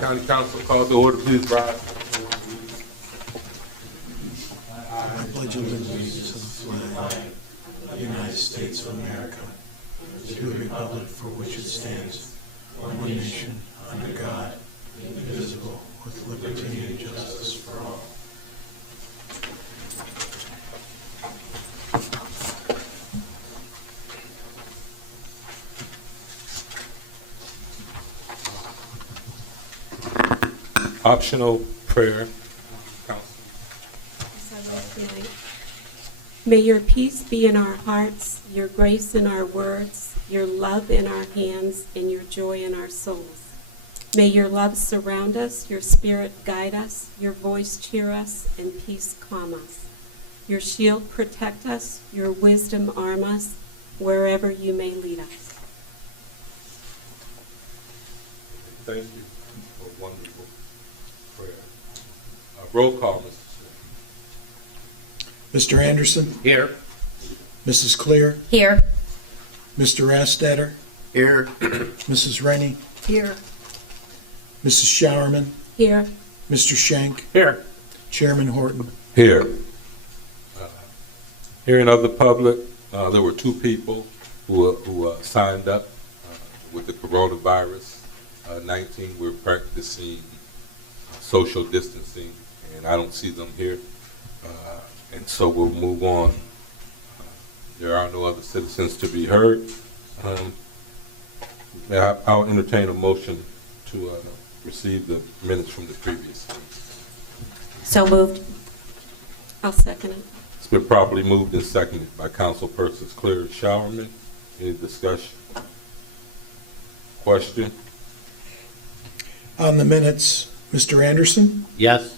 County Council calls the order, please rise. I pledge allegiance to the flag of the United States of America, to the republic for which it stands, one nation, under God, indivisible, with liberty and justice for all. Optional prayer. May your peace be in our hearts, your grace in our words, your love in our hands, and your joy in our souls. May your love surround us, your spirit guide us, your voice cheer us, and peace calm us. Your shield protect us, your wisdom arm us, wherever you may lead us. Thank you for a wonderful prayer. Roll call, Mr. Mr. Anderson? Here. Mrs. Clear? Here. Mr. Rastetter? Here. Mrs. Rennie? Here. Mrs. Showerman? Here. Mr. Shank? Here. Chairman Horton? Here. Hearing of the public, there were two people who signed up with the coronavirus 19. We're practicing social distancing, and I don't see them here. And so we'll move on. There are no other citizens to be heard. I'll entertain a motion to receive the minutes from the previous meeting. So moved. I'll second it. It's been properly moved and seconded by Councilpersons Clear and Showerman. Any discussion? Question? On the minutes, Mr. Anderson? Yes.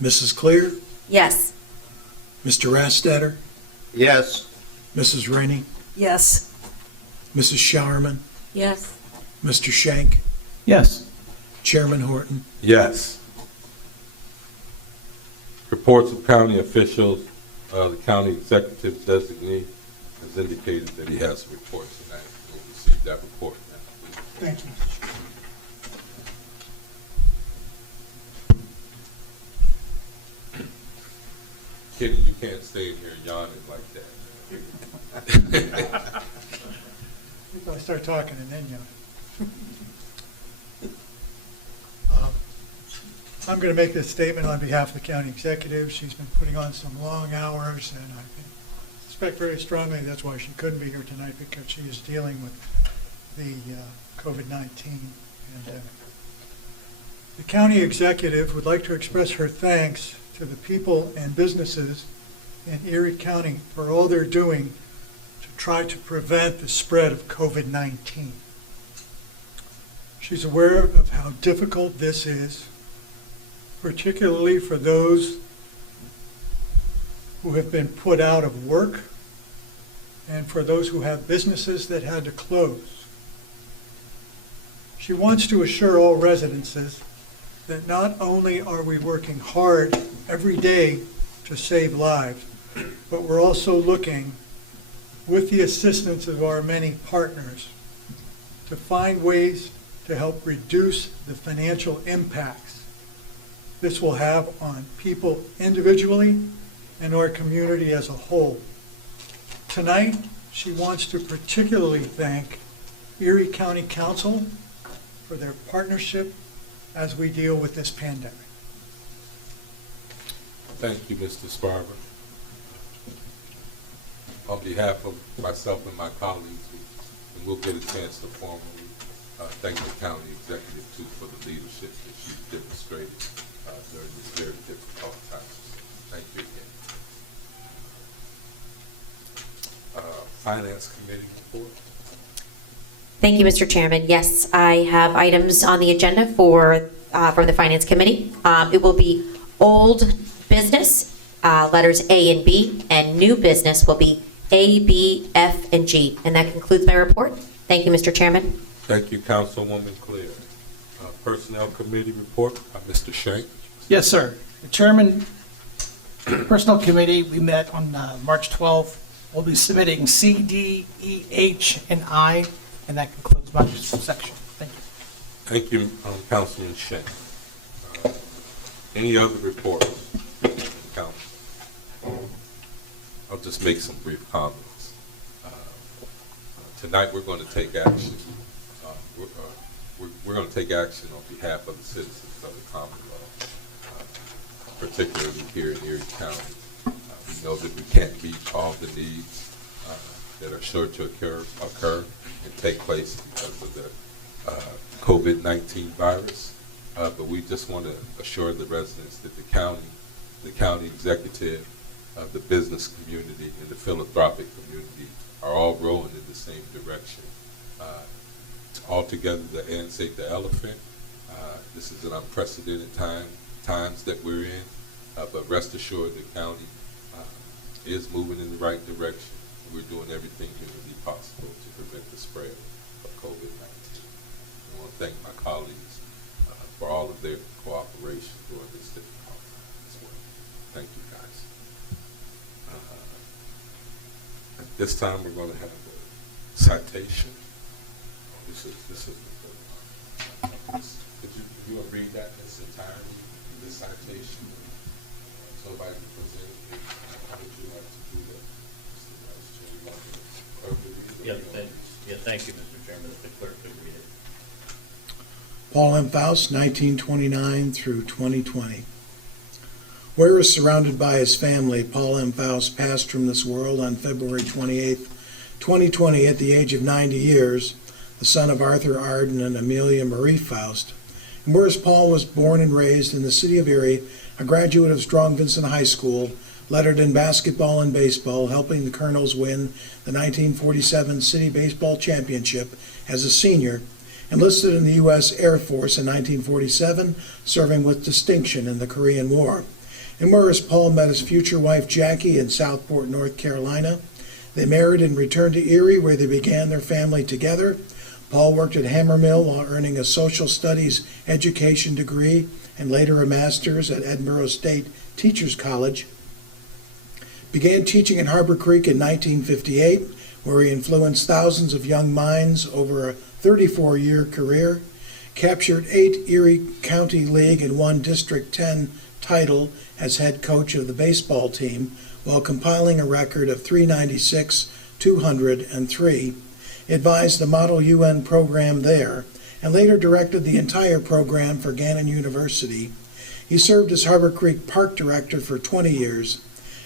Mrs. Clear? Yes. Mr. Rastetter? Yes. Mrs. Rennie? Yes. Mrs. Showerman? Yes. Mr. Shank? Yes. Chairman Horton? Yes. Reports of county officials. The county executive designee has indicated that he has a report tonight. We'll receive that report now. Thank you. Kenny, you can't stay in here yawning like that. If I start talking and then you. I'm going to make this statement on behalf of the county executive. She's been putting on some long hours, and I suspect very strongly that's why she couldn't be here tonight, because she is dealing with the COVID-19 pandemic. The county executive would like to express her thanks to the people and businesses in Erie County for all they're doing to try to prevent the spread of COVID-19. She's aware of how difficult this is, particularly for those who have been put out of work and for those who have businesses that had to close. She wants to assure all residences that not only are we working hard every day to save lives, but we're also looking, with the assistance of our many partners, to find ways to help reduce the financial impacts this will have on people individually and our community as a whole. Tonight, she wants to particularly thank Erie County Council for their partnership as we deal with this pandemic. Thank you, Mr. Sparber. On behalf of myself and my colleagues, we'll get a chance to formally thank the county executive too for the leadership that she's demonstrated during this very difficult time. Thank you again. Finance Committee report. Thank you, Mr. Chairman. Yes, I have items on the agenda for the Finance Committee. It will be old business, letters A and B, and new business will be A, B, F, and G. And that concludes my report. Thank you, Mr. Chairman. Thank you, Councilwoman Clear. Personnel Committee report by Mr. Shank. Yes, sir. The Chairman, Personnel Committee, we met on March 12th. We'll be submitting C, D, E, H, and I, and that concludes my section. Thank you. Thank you, Councilman Shank. Any other reports, Council? I'll just make some brief comments. Tonight, we're going to take action. We're going to take action on behalf of the citizens of the Commonwealth, particularly here in Erie County. We know that we can't meet all the needs that are sure to occur and take place because of the COVID-19 virus. But we just want to assure the residents that the county executive, the business community, and the philanthropic community are all rowing in the same direction. Altogether, the ants ate the elephant. This is an unprecedented times that we're in, but rest assured the county is moving in the right direction. We're doing everything humanly possible to prevent the spread of COVID-19. I want to thank my colleagues for all of their cooperation during this difficult time as well. Thank you, guys. At this time, we're going to have a citation. This is could you read that in its entirety, this citation? Somebody can present it. How would you like to do that, Mr. Vice Chair? You want me to read it? Thank you, Mr. Chairman. If the clerk could read it. Paul M. Faust, 1929 through 2020. Whereas surrounded by his family, Paul M. Faust passed from this world on February 28, 2020, at the age of 90 years, the son of Arthur Arden and Amelia Marie Faust. And whereas Paul was born and raised in the city of Erie, a graduate of Strong Vincent High School, lettered in basketball and baseball, helping the Colonels win the 1947 City Baseball Championship as a senior, enlisted in the U.S. Air Force in 1947, serving with distinction in the Korean War. And whereas Paul met his future wife Jackie in Southport, North Carolina, they married and returned to Erie, where they began their family together. Paul worked at Hammermill while earning a social studies education degree and later a master's at Edinburgh State Teachers College. Began teaching at Harbor Creek in 1958, where he influenced thousands of young minds over a 34-year career, captured 8 Erie County League and 1 District 10 title as head coach of the baseball team, while compiling a record of 396, 200, and 3. Advised the Model UN program there, and later directed the entire program for Gannon University. He served as Harbor Creek Park Director for 20 years.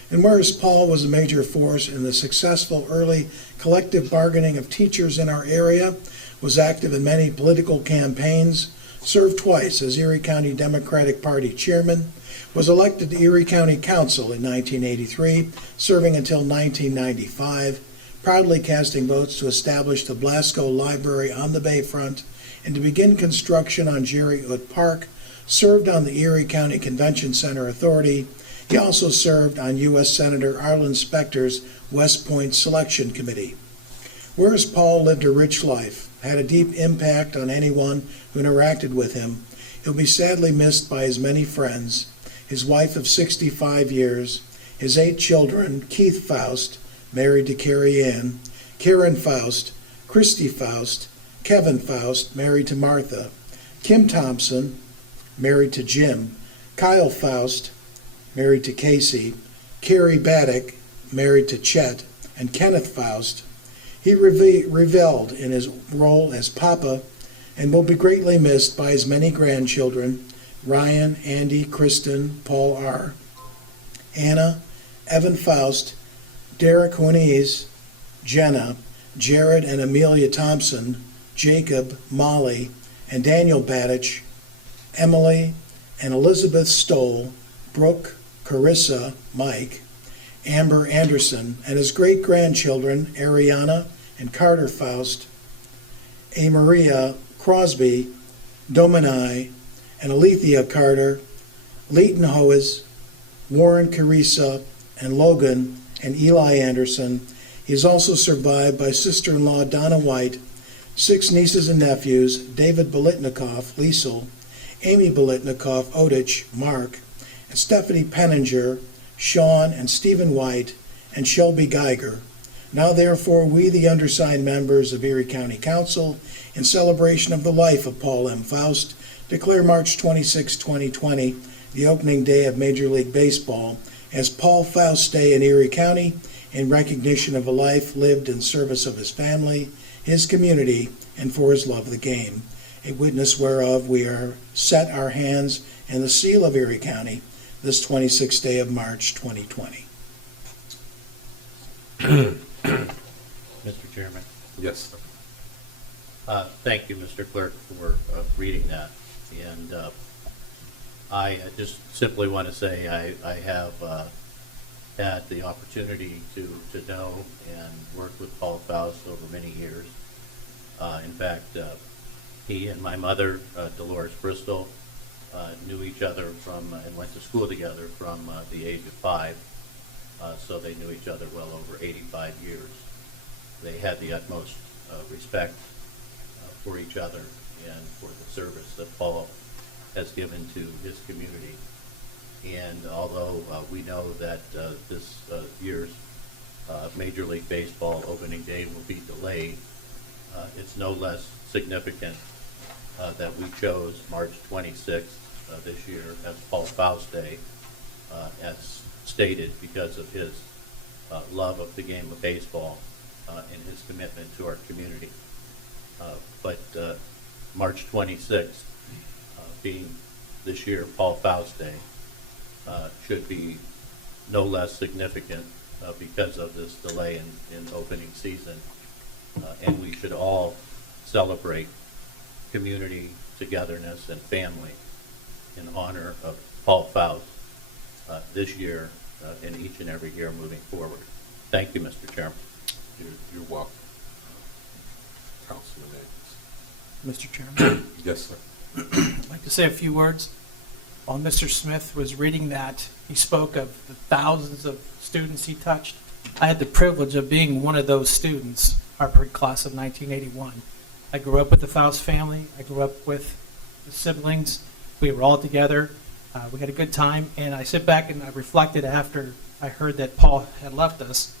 And whereas Paul was a major force in the successful early collective bargaining of teachers in our area, was active in many political campaigns, served twice as Erie County Democratic Party Chairman, was elected to Erie County Council in 1983, serving until 1995, proudly casting votes to establish the Blasco Library on the Bayfront and to begin construction on Jerry Ut Park, served on the Erie County Convention Center Authority. He also served on U.S. Senator Arlen Specter's West Point Selection Committee. Whereas Paul lived a rich life, had a deep impact on anyone who interacted with him, he'll be sadly missed by his many friends, his wife of 65 years, his 8 children, Keith Faust, married to Carrie Ann, Karen Faust, Christy Faust, Kevin Faust, married to Martha, Kim Thompson, married to Jim, Kyle Faust, married to Casey, Carrie Baddock, married to Chet, and Kenneth Faust. He reveled in his role as Papa and will be greatly missed by his many grandchildren, Ryan, Andy, Kristen, Paul R., Anna, Evan Faust, Derek Juaniz, Jenna, Jared and Amelia Thompson, Jacob, Molly, and Daniel Badich, Emily and Elizabeth Stoll, Brooke, Carissa, Mike, Amber Anderson, and his great-grandchildren, Ariana and Carter Faust, A. Maria Crosby, Domini, and Alethea Carter, Leighton Hoes, Warren Carissa, and Logan and Eli Anderson. He is also survived by sister-in-law Donna White, 6 nieces and nephews, David Bolitnikoff, Liesel, Amy Bolitnikoff, Odich, Mark, and Stephanie Penninger, Sean and Stephen White, and Shelby Geiger. Now therefore, we, the undersigned members of Erie County Council, in celebration of the life of Paul M. Faust, declare March 26, 2020, the opening day of Major League Baseball as Paul Faust Day in Erie County, in recognition of a life lived in service of his family, his community, and for his love of the game. A witness whereof we are set our hands and the seal of Erie County this 26th day of March 2020. Mr. Chairman, Yes, sir. thank you, Mr. Clerk, for reading that. And I just simply want to say I have had the opportunity to know and work with Paul Faust over many years. In fact, he and my mother, Dolores Bristol, knew each other from and went to school together from the age of 5. So they knew each other well over 85 years. They had the utmost respect for each other and for the service that Paul has given to his community. And although we know that this year's Major League Baseball opening day will be delayed, it's no less significant that we chose March 26th this year as Paul Faust Day, as stated, because of his love of the game of baseball and his commitment to our community. But March 26th, being this year Paul Faust Day, should be no less significant because of this delay in opening season. And we should all celebrate community, togetherness, and family in honor of Paul Faust this year and each and every year moving forward. Thank you, Mr. Chairman. You're welcome. Councilman Ames. Mr. Chairman, Yes, sir. I'd like to say a few words. While Mr. Smith was reading that, he spoke of the thousands of students he touched. I had the privilege of being one of those students, our class of 1981. I grew up with the Faust family. I grew up with the siblings. We were all together. We had a good time, and I sit back and I reflected after I heard that Paul had left us.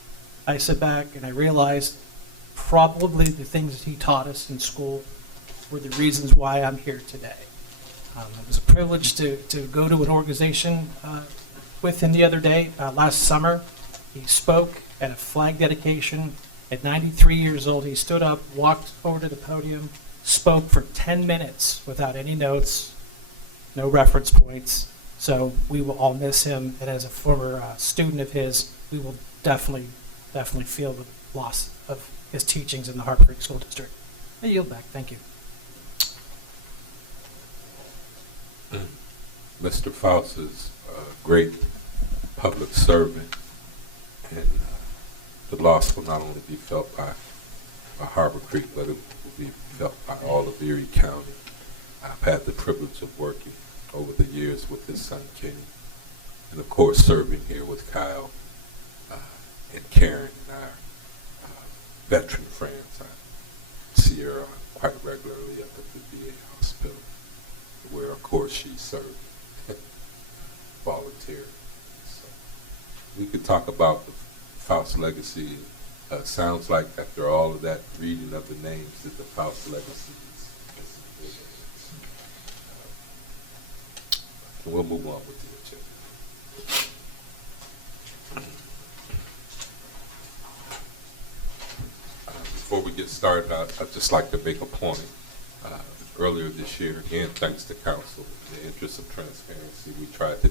I sit back and I realized probably the things that he taught us in school were the reasons why I'm here today. It was a privilege to go to an organization with him the other day, last summer. He spoke at a flag dedication. At 93 years old, he stood up, walked over to the podium, spoke for 10 minutes without any notes, no reference points. So we will all miss him, and as a former student of his, we will definitely feel the loss of his teachings in the Harper Creek School District. I yield back. Thank you. Mr. Faust is a great public servant, and the loss will not only be felt by Harbor Creek, but it will be felt by all of Erie County. I've had the privilege of working over the years with his son Kenny, and of course serving here with Kyle and Karen and our veteran friends. I see her quite regularly up at the VA hospital, where of course she served volunteer. So we could talk about the Faust legacy. Sounds like after all of that reading of the names that the Faust legacy is. So we'll move on with the agenda. Before we get started, I'd just like to make a point. Earlier this year, again, thanks to council, in the interest of transparency, we tried to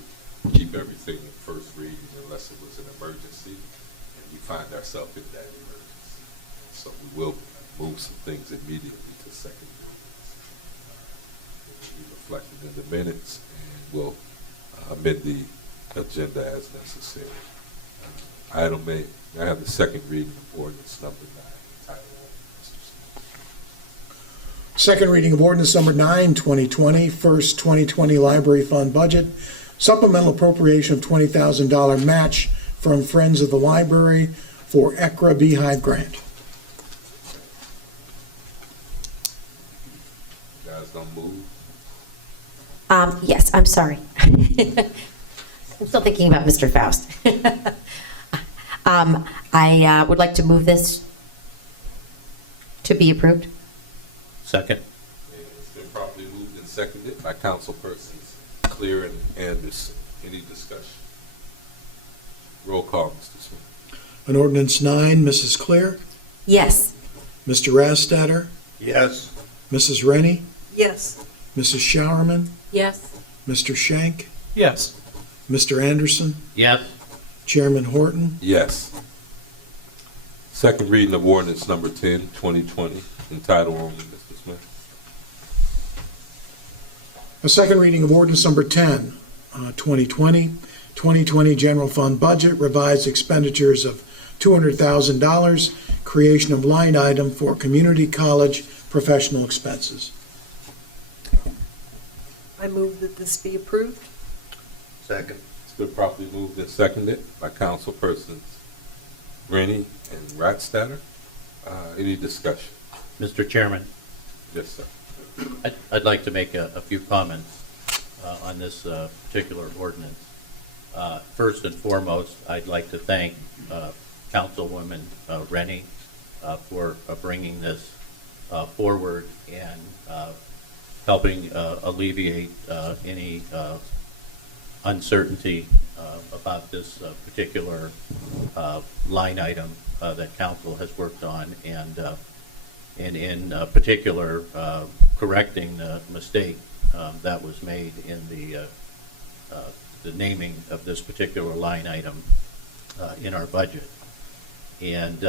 keep everything in first reading unless it was an emergency, and we find ourselves in that emergency. So we will move some things immediately to second readings. It will be reflected in the minutes, and we'll amend the agenda as necessary. Item A, I have the second reading of ordinance number 9, entitled Mr. Smith. Second reading of ordinance number 9, 2020, first 2020 library fund budget, supplemental appropriation of $20,000 match from Friends of the Library for ECRA Beehive Grant. You guys gonna move? Yes, I'm sorry. I'm still thinking about Mr. Faust. I would like to move this to be approved. Second. And it's been properly moved and seconded by councilpersons Clear and Anderson. Any discussion? Roll call, Mr. Smith. On ordinance 9, Mrs. Clear, Yes. Mr. Rastatter, Yes. Mrs. Rennie, Yes. Mrs. Showerman, Yes. Mr. Shank, Yes. Mr. Anderson, Yes. Chairman Horton, Yes. Second reading of ordinance number 10, 2020, entitled only, Mr. Smith. a second reading of ordinance number 10, 2020 general fund budget, revised expenditures of $200,000, creation of line item for community college professional expenses. I move that this be approved. Second. It's been properly moved and seconded by councilpersons Rennie and Rattstatter. Any discussion? Mr. Chairman, Yes, sir. I'd like to make a few comments on this particular ordinance. First and foremost, I'd like to thank Councilwoman Rennie for bringing this forward and helping alleviate any uncertainty about this particular line item that council has worked on, and in particular correcting the mistake that was made in the naming of this particular line item in our budget. And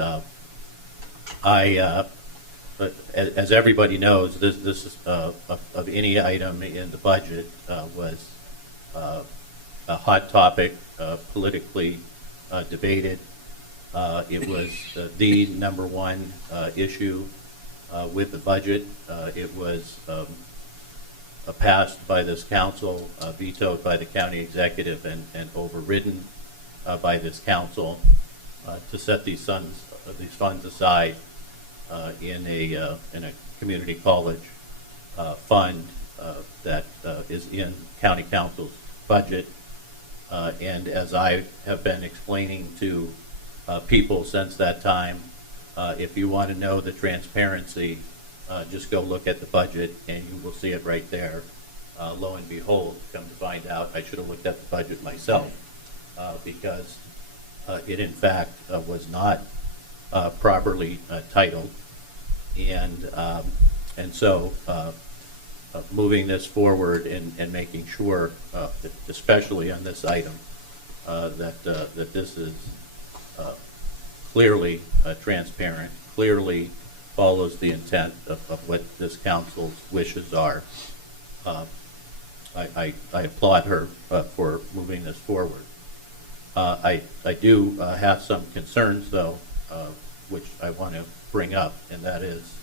as everybody knows, this is, of any item in the budget was a hot topic, politically debated. It was the number one issue with the budget. It was passed by this council, vetoed by the county executive, and overridden by this council to set these funds aside in a community college fund that is in county council's budget. And as I have been explaining to people since that time, if you want to know the transparency, just go look at the budget and you will see it right there. Lo and behold, come to find out, I should have looked at the budget myself because it in fact was not properly titled. And so moving this forward and making sure, especially on this item, that this is clearly transparent, clearly follows the intent of what this council's wishes are. I applaud her for moving this forward. I do have some concerns, though, which I want to bring up, and that is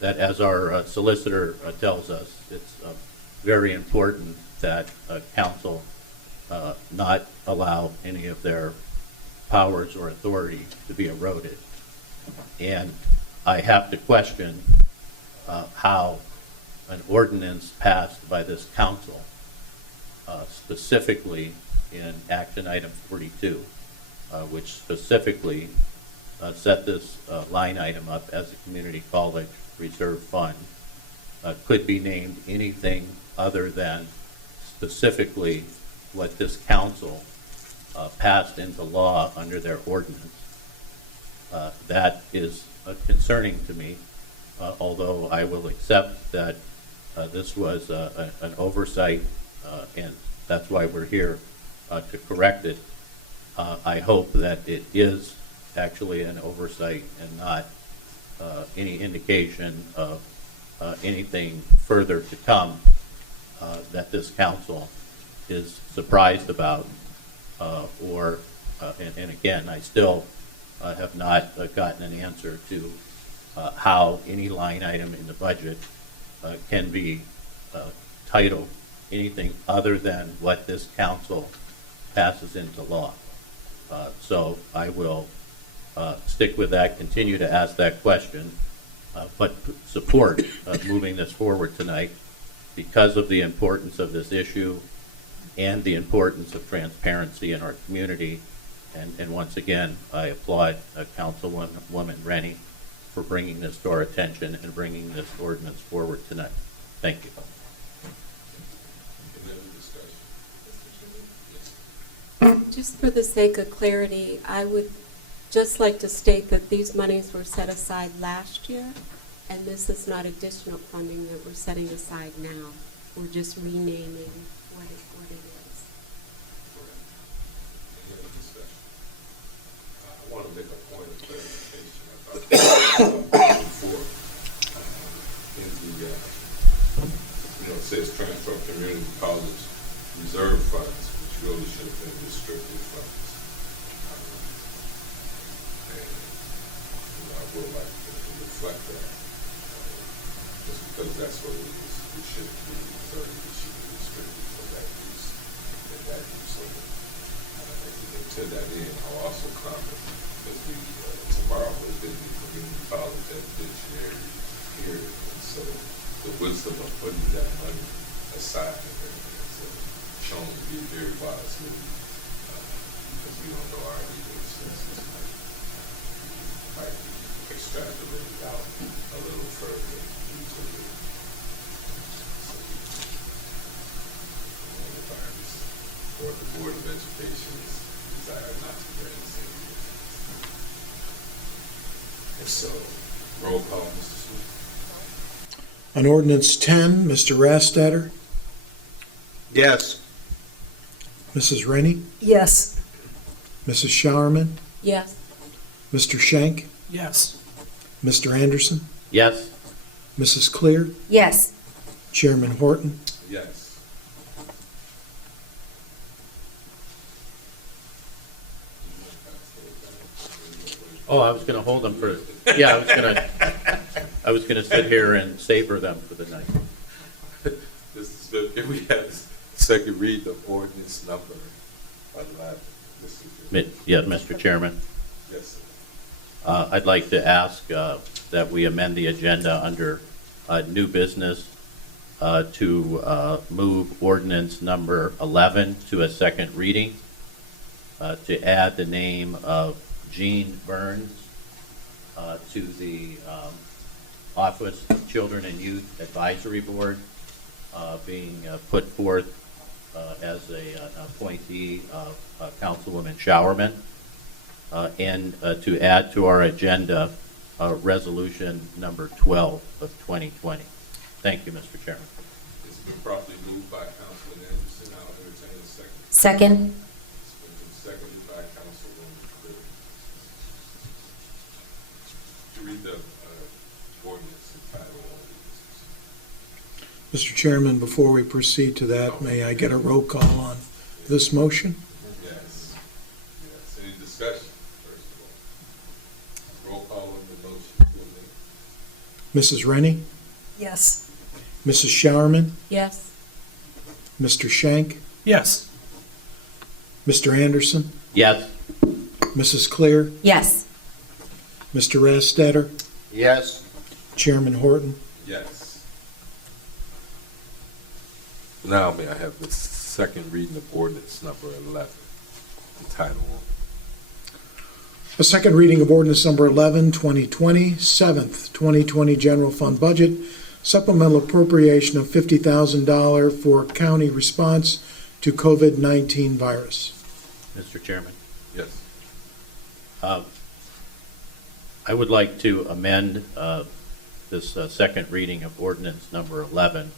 that as our solicitor tells us, it's very important that council not allow any of their powers or authority to be eroded. And I have to question how an ordinance passed by this council, specifically in action item 42, which specifically set this line item up as a community college reserve fund, could be named anything other than specifically what this council passed into law under their ordinance. That is concerning to me, although I will accept that this was an oversight, and that's why we're here to correct it. I hope that it is actually an oversight and not any indication of anything further to come that this council is surprised about, and again, I still have not gotten an answer to how any line item in the budget can be titled anything other than what this council passes into law. So I will stick with that, continue to ask that question, but support moving this forward tonight because of the importance of this issue and the importance of transparency in our community, And once again, I applaud Councilwoman Rennie for bringing this to our attention and bringing this ordinance forward tonight. Thank you. Any other discussion? Just for the sake of clarity, I would just like to state that these monies were set aside last year, and this is not additional funding that we're setting aside now. We're just renaming what it is. Any other discussion? I want to make a point of clarification about before in the, it says transfer of community college reserve funds, which really should have been restricted funds. And, I would like to reflect that, just because that's what it is. We should be reserved, we should be restricted for that use, and that use of it. To that end, I'll also comment, because tomorrow is the community college and dictionary period, and so the wisdom of putting that money aside has shown to be a very wise move, because we don't know our legal expenses might be extrapolated out a little further due to the coronavirus, or the Board of Education's desire not to bring us in. And so, roll call, Mr. Smith. On ordinance 10, Mr. Rastetter, Yes. Mrs. Rennie, Yes. Mrs. Showerman, Yes. Mr. Shank, Yes. Mr. Anderson, Yes? Mrs. Clear, Yes. Chairman Horton. Yes. Oh, I was going to hold them for, yeah, I was going to sit here and savor them for the night. Mr. Smith, can we have the second read of ordinance number 11? Yeah, Mr. Chairman. Yes, sir. I'd like to ask that we amend the agenda under new business to move ordinance number 11 to a second reading, to add the name of Jean Burns to the Office of Children and Youth Advisory Board, being put forth as an appointee of Councilwoman Showerman, and to add to our agenda resolution number 12 of 2020. Thank you, Mr. Chairman. It's been properly moved by Councilman Anderson. I'll entertain a second. Second. It's been seconded by Councilwoman Cleary. To read the ordinance in title only. Mr. Chairman, before we proceed to that, may I get a roll call on this motion? Yes. Yes. Any discussion, first of all? Roll call on the motion. Mrs. Rennie, Yes. Mrs. Showerman, Yes. Mr. Shank, Yes. Mr. Anderson, Yes? Mrs. Clear, Yes. Mr. Rastetter, Yes. Chairman Horton. Yes. Now may I have the second reading of ordinance number 11 in title only? A second reading of ordinance number 11, 2020, seventh 2020 general fund budget, supplemental appropriation of $50,000 for county response to COVID-19 virus. Mr. Chairman. Yes. I would like to amend this second reading of ordinance number 11,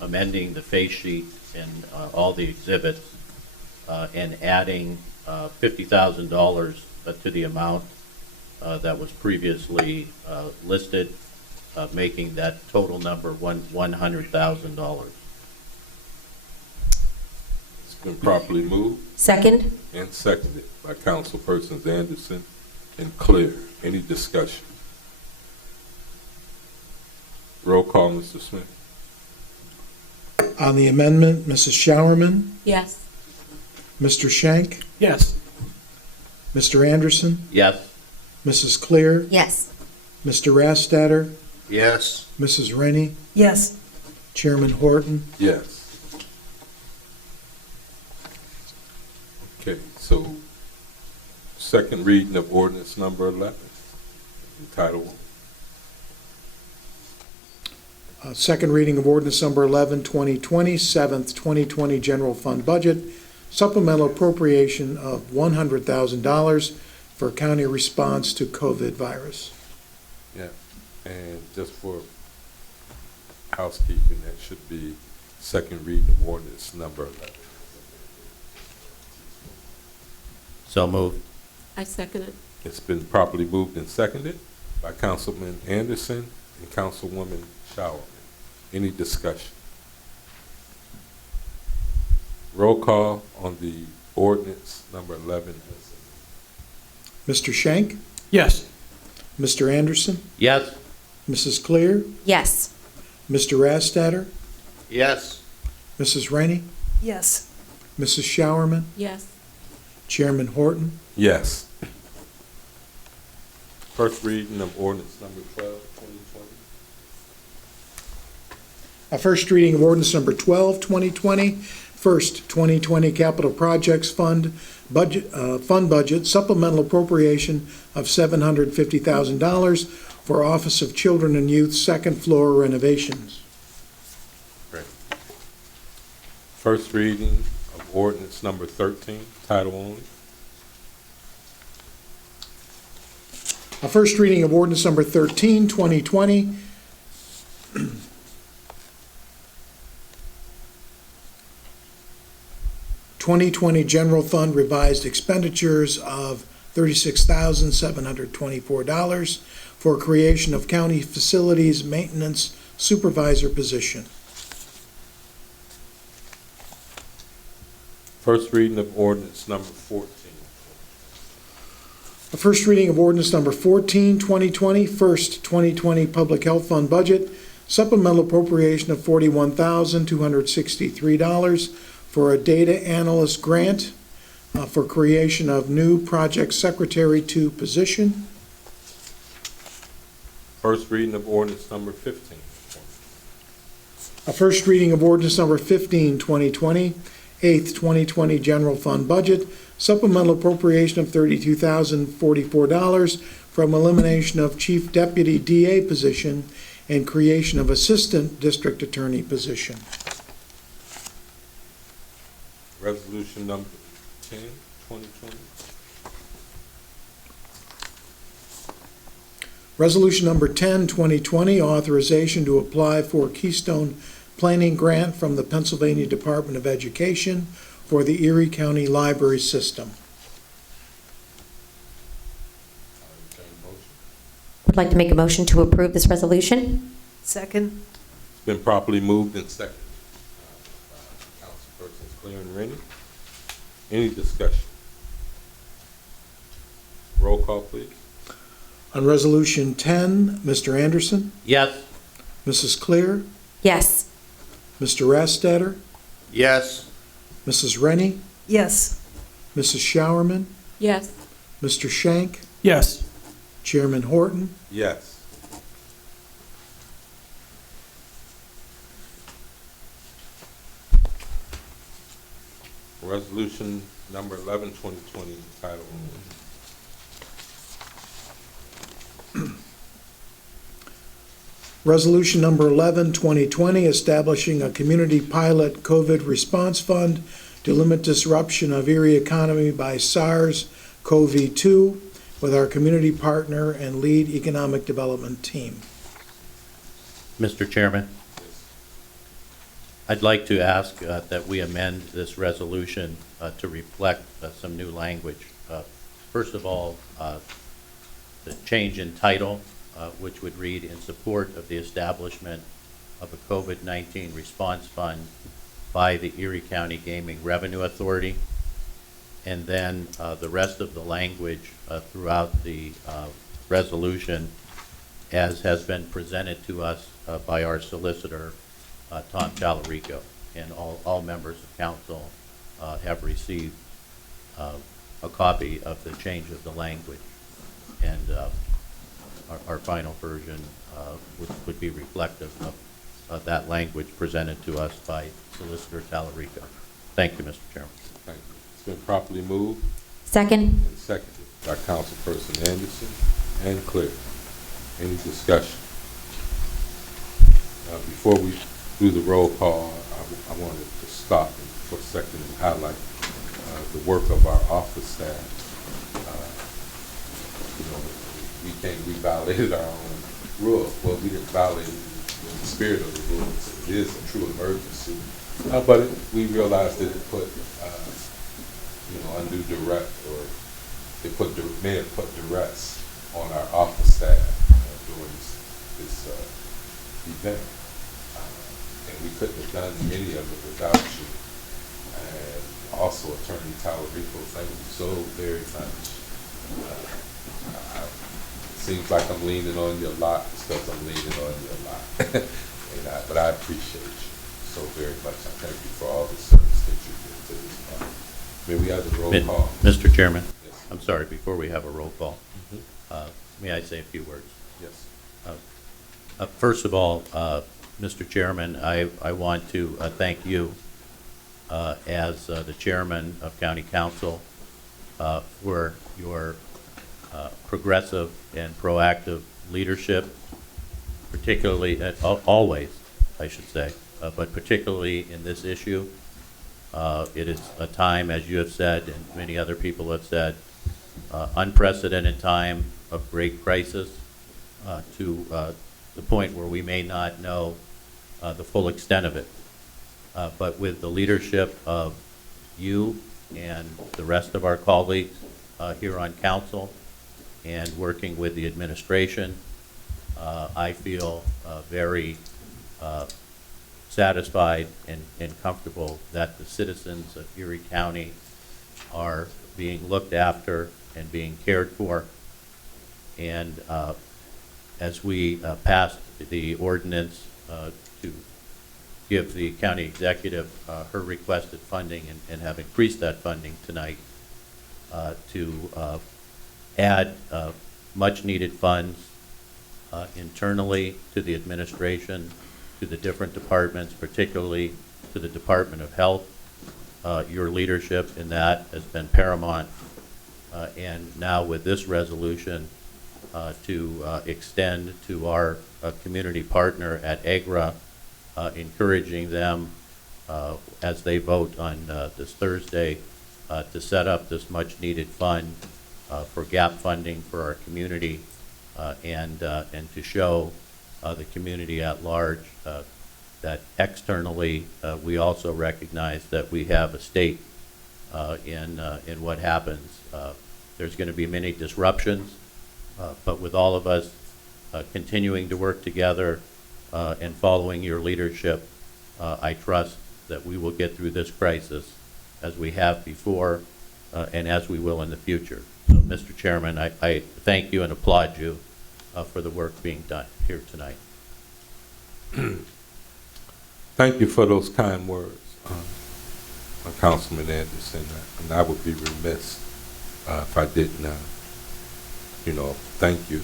amending the face sheet and all the exhibits, and adding $50,000 to the amount that was previously listed, making that total number $100,000. It's been properly moved Second. and seconded by Councilpersons Anderson and Clear. Any discussion? Roll call, Mr. Smith. On the amendment, Mrs. Showerman, Yes. Mr. Shank, Yes. Mr. Anderson, Yes? Mrs. Clear, Yes. Mr. Rastetter, Yes. Mrs. Rennie, Yes. Chairman Horton. Yes. Okay, so Second reading of ordinance number 11, title one. Second reading of ordinance number 11, 2020, seventh 2020 general fund budget, supplemental appropriation of $100,000 for county response to COVID virus. Yeah, and just for housekeeping, that should be second reading of ordinance number 11. So moved. I second it. It's been properly moved and seconded by Councilman Anderson and Councilwoman Showerman. Any discussion? Roll call on the ordinance number 11. Mr. Shank? Yes. Mr. Anderson? Yes. Mrs. Clear? Yes. Mr. Rastatter? Yes. Mrs. Rennie? Yes. Mrs. Showerman? Yes. Chairman Horton? Yes. First reading of ordinance number 12, 2020. First reading of ordinance number 12, 2020. First, 2020 Capital Projects Fund budget supplemental appropriation of $750,000 for Office of Children and Youth second floor renovations. Great. First reading of ordinance number 13, title only. First reading of ordinance number 13, 2020. $2020 General Fund revised expenditures of $36,724 for creation of county facilities maintenance supervisor position. First reading of ordinance number 14. The first reading of ordinance number 14, 2020, first 2020 Public Health Fund budget, supplemental appropriation of $41,263 for a data analyst grant for creation of new project secretary 2 position. First reading of ordinance number 15. A first reading of ordinance number 15, 2020, eighth 2020 General Fund budget, supplemental appropriation of $32,044 from elimination of Chief Deputy DA position and creation of Assistant District Attorney position. Resolution number 10, 2020. Resolution number 10, 2020, authorization to apply for Keystone planning grant from the Pennsylvania Department of Education for the Erie County Library System. Would like to make a motion to approve this resolution? Second. It's been properly moved and seconded by Councilpersons Clear and Rennie. Any discussion? Roll call, please. On Resolution 10, Mr. Anderson, Yes. Mrs. Clear, Yes. Mr. Rastatter, Yes. Mrs. Rennie, Yes. Mrs. Showerman, Yes. Mr. Shank, Yes. Chairman Horton. Yes. Resolution number 11, 2020, title only. Resolution number 11, 2020, establishing a community pilot COVID response fund to limit disruption of Erie economy by SARS-CoV-2 with our community partner and lead economic development team. Mr. Chairman, I'd like to ask that we amend this resolution to reflect some new language. First of all, the change in title, which would read, in support of the establishment of a COVID-19 response fund by the Erie County Gaming Revenue Authority. And then the rest of the language throughout the resolution, as has been presented to us by our solicitor, Tom Challarico, and all members of council have received a copy of the change of the language. And our final version would be reflective of that language presented to us by Solicitor Challarico. Thank you, Mr. Chairman. Thank you. It's been properly moved Second? and seconded by Councilperson Anderson and Clear. Any discussion? Before we do the roll call, I wanted to stop for a second and highlight the work of our office staff. We think we violated our own rules. Well, we didn't violate the spirit of the rules. It is a true emergency. But we realized that it put, undue duress, or may have put duress on our office staff during this event. And we couldn't have done any of it without you. And also, Attorney Talarico, thank you so very much. It seems like I'm leaning on you a lot because I'm leaning on you a lot. But I appreciate you so very much. I thank you for all the service that you did to this body. May we have the roll call? Mr. Chairman, Yes. I'm sorry, before we have a roll call, may I say a few words? Yes. First of all, Mr. Chairman, I want to thank you as the chairman of County Council for your progressive and proactive leadership, particularly, always, I should say, but particularly in this issue. It is a time, as you have said, and many other people have said, unprecedented time of great crisis to the point where we may not know the full extent of it. But with the leadership of you and the rest of our colleagues here on council and working with the administration, I feel very satisfied and comfortable that the citizens of Erie County are being looked after and being cared for. And as we passed the ordinance to give the county executive her requested funding and have increased that funding tonight to add much needed funds internally to the administration, to the different departments, particularly to the Department of Health. Your leadership in that has been paramount. And now with this resolution to extend to our community partner at AGRA, encouraging them as they vote on this Thursday to set up this much needed fund for gap funding for our community and to show the community at large that externally we also recognize that we have a stake in what happens. There's going to be many disruptions, but with all of us continuing to work together and following your leadership, I trust that we will get through this crisis as we have before and as we will in the future. So, Mr. Chairman, I thank you and applaud you for the work being done here tonight. Thank you for those kind words, Councilman Anderson. And I would be remiss if I didn't, thank you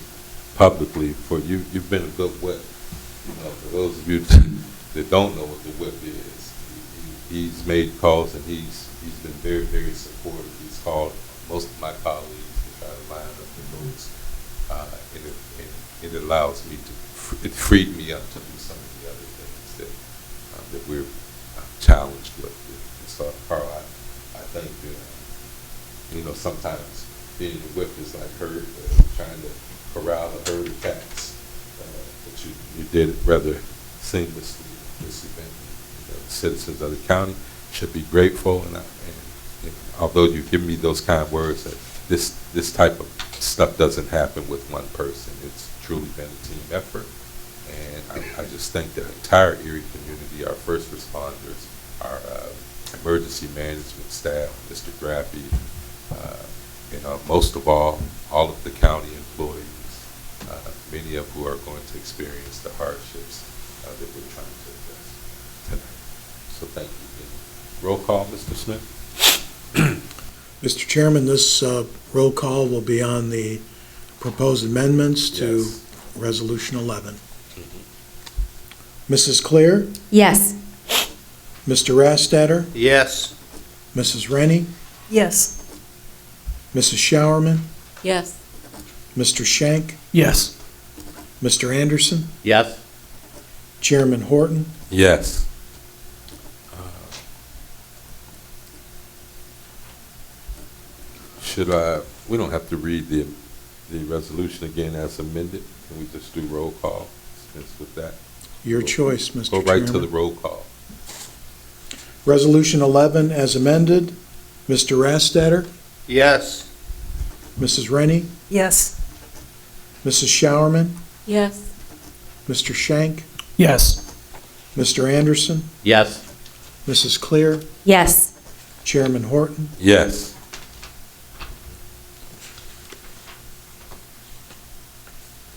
publicly for you. You've been a good whip. For those of you that don't know what the whip is, he's made calls and he's been very, very supportive. He's called most of my colleagues to try to line up the votes. And it allows me it freed me up to do some of the other things that we're challenged with. And so, Carl, I think that, sometimes being a whip is like trying to corral a herd of cats. But you did it rather seamlessly in this event. The citizens of the county should be grateful, and although you give me those kind words, that this type of stuff doesn't happen with one person. It's truly been a team effort, and I just think the entire Erie community, our first responders, our emergency management staff, Mr. Graffy, and most of all of the county employees, many of who are going to experience the hardships that we're trying to address tonight. So thank you again. Roll call, Mr. Smith. Mr. Chairman, this roll call will be on the proposed amendments to Yes. Resolution 11. Mrs. Clear, Yes. Mr. Rastatter, Yes. Mrs. Rennie, Yes. Mrs. Showerman, Yes. Mr. Shank, Yes. Mr. Anderson, Yes. Chairman Horton, Yes. Should I, we don't have to read the resolution again as amended. Can we just do roll call? Dispense with that. your choice, Mr. Go Chairman. right to the roll call. Resolution 11 as amended, Mr. Rastetter, Yes. Mrs. Rennie, Yes. Mrs. Showerman, Yes. Mr. Shank, Yes. Mr. Anderson, Yes. Mrs. Clear, Yes. Chairman Horton. Yes.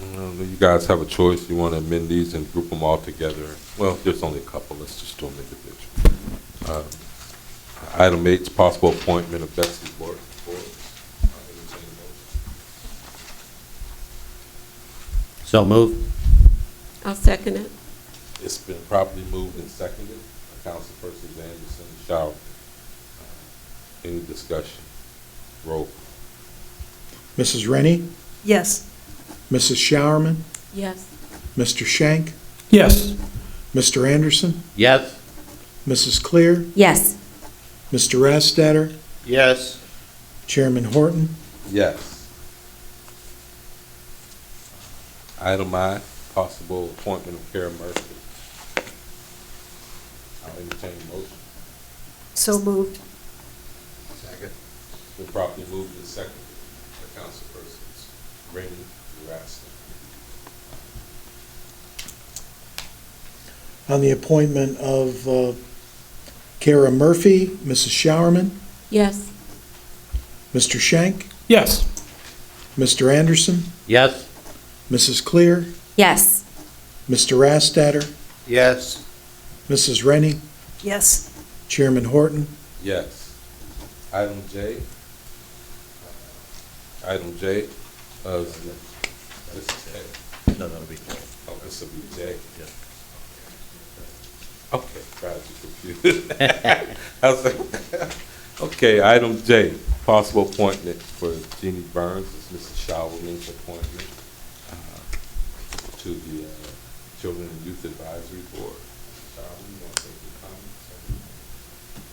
You guys have a choice. You want to amend these and group them all together? Well, there's only a couple. Let's just do them individually. Item 8 is possible appointment of Betsy Board. Entertain a motion. So moved. I'll second it. It's been properly moved and seconded by Councilpersons Anderson and Shower. Any discussion? Roll call. Mrs. Rennie, Yes. Mrs. Showerman, Yes. Mr. Shank, Yes. Mr. Anderson, Yes. Mrs. Clear, Yes. Mr. Rastetter, Yes. Chairman Horton. Yes. Item I, possible appointment of Kara Murphy. I'll entertain a motion. So moved. Second. It's been properly moved and seconded by Councilpersons Rennie and Raskin. On the appointment of Kara Murphy, Mrs. Showerman, Yes. Mr. Shank, Yes. Mr. Anderson, Yes. Mrs. Clear, Yes. Mr. Rastetter, Yes. Mrs. Rennie, Yes. Chairman Horton. Yes. Item J. Item J. This is A. No, that'll be. Oh, this will be J. Yeah. Okay, glad you confused. I was like, okay, item J, possible appointment for Jeannie Burns, it's Mrs. Showerman's appointment to the Children and Youth Advisory Board. Showerman, you want to make your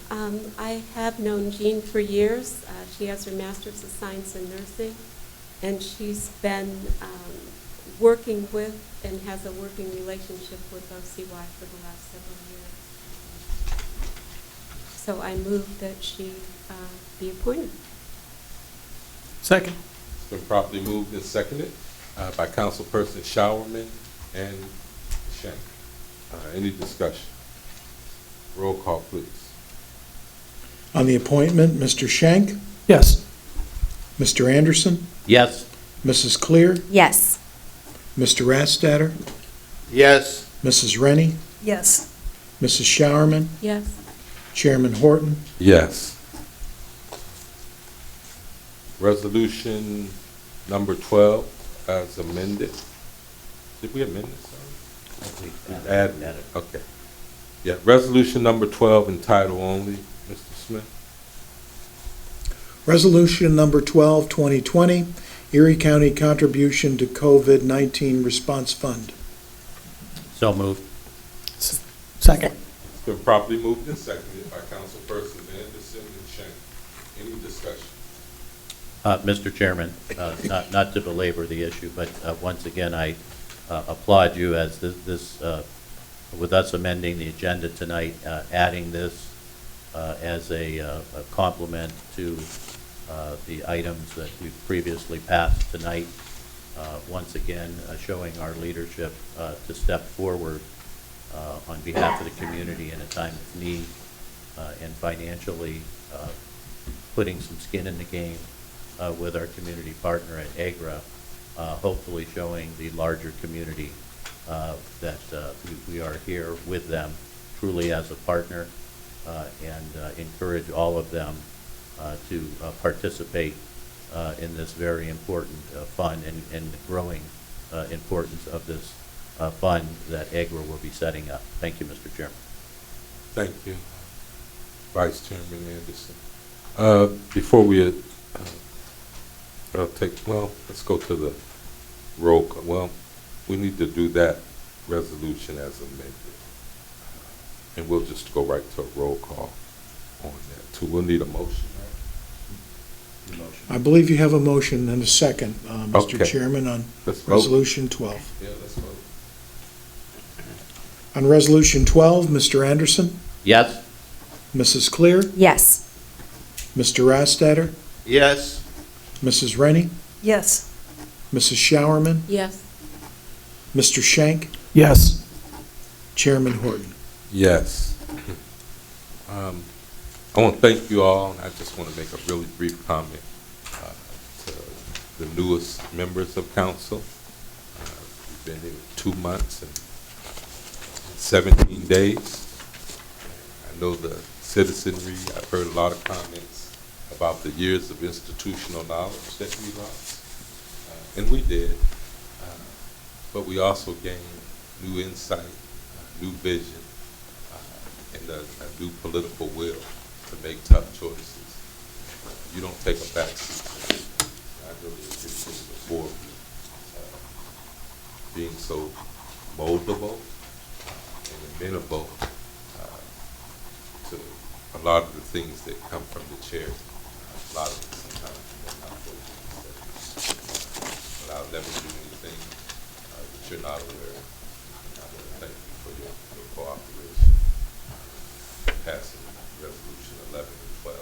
comments? I have known Jean for years. She has her Master's of Science in Nursing, and she's been working with and has a working relationship with OCY for the last several years. So I move that she be appointed. Second. It's been properly moved and seconded by Councilperson Showerman and Shank. Any discussion? Roll call, please. On the appointment, Mr. Shank, Yes. Mr. Anderson, Yes. Mrs. Clear, Yes. Mr. Rastetter, Yes. Mrs. Rennie, Yes. Mrs. Showerman, Yes. Chairman Horton. Yes. Resolution number 12 as amended. Did we amend this? We added it. Okay. Yeah, resolution number 12 in title only. Mr. Smith? Resolution number 12, 2020, Erie County Contribution to COVID-19 Response Fund. So moved. Second. It's been properly moved and seconded by Councilpersons Anderson and Shank. Any discussion? Mr. Chairman, not to belabor the issue, but once again, I applaud you as this with us amending the agenda tonight, adding this as a complement to the items that we've previously passed tonight. Once again, showing our leadership to step forward on behalf of the community in a time of need, and financially putting some skin in the game with our community partner at AGRA, hopefully showing the larger community that we are here with them truly as a partner, and encourage all of them to participate in this very important fund and the growing importance of this fund that AGRA will be setting up. Thank you, Mr. Chairman. Thank you, Vice Chairman Anderson. Before we let's go to the roll call. Well, we need to do that resolution as amended. And we'll just go right to a roll call on that too. We'll need a motion, right? I believe you have a motion and a second, Mr. Okay. Chairman, on Let's vote. Resolution 12. Yeah, let's vote. On Resolution 12, Mr. Anderson, Yes? Mrs. Clear, Yes. Mr. Rastetter, Yes. Mrs. Rennie, Yes. Mrs. Showerman, Yes. Mr. Shank, Yes. Chairman Horton. Yes. I want to thank you all, and I just want to make a really brief comment to the newest members of council. We've been here 2 months and 17 days. I know the citizenry, I've heard a lot of comments about the years of institutional knowledge that we lost, and we did, but we also gained new insight, new vision, and a new political will to make tough choices. You don't take a backseat to it. I really appreciate the four of you being so moldable and amenable to a lot of the things that come from the chair. A lot of it sometimes you're not supposed to say. But I'll never do anything that you're not aware of. And I want to thank you for your cooperation, passing Resolution 11 and 12.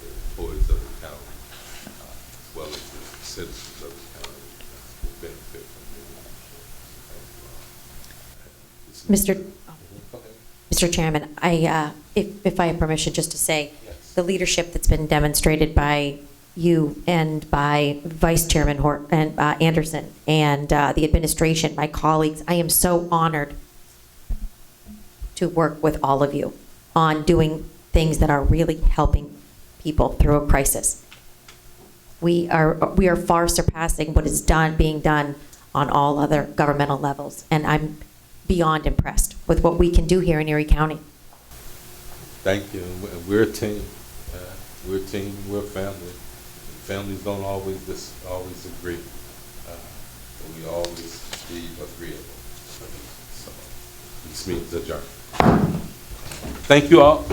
The employees of the county, as well as the citizens of the county, will benefit from doing that. Thank you all. Go ahead. Mr. Chairman, if I have permission just to say, Yes. the leadership that's been demonstrated by you and by Vice Chairman Anderson and the administration, my colleagues, I am so honored to work with all of you on doing things that are really helping people through a crisis. We are far surpassing what is being done on all other governmental levels, and I'm beyond impressed with what we can do here in Erie County. Thank you. And we're a team. We're a team. We're a family. And families don't always agree, but we always be agreeable. So this meeting's adjourned. Thank you all.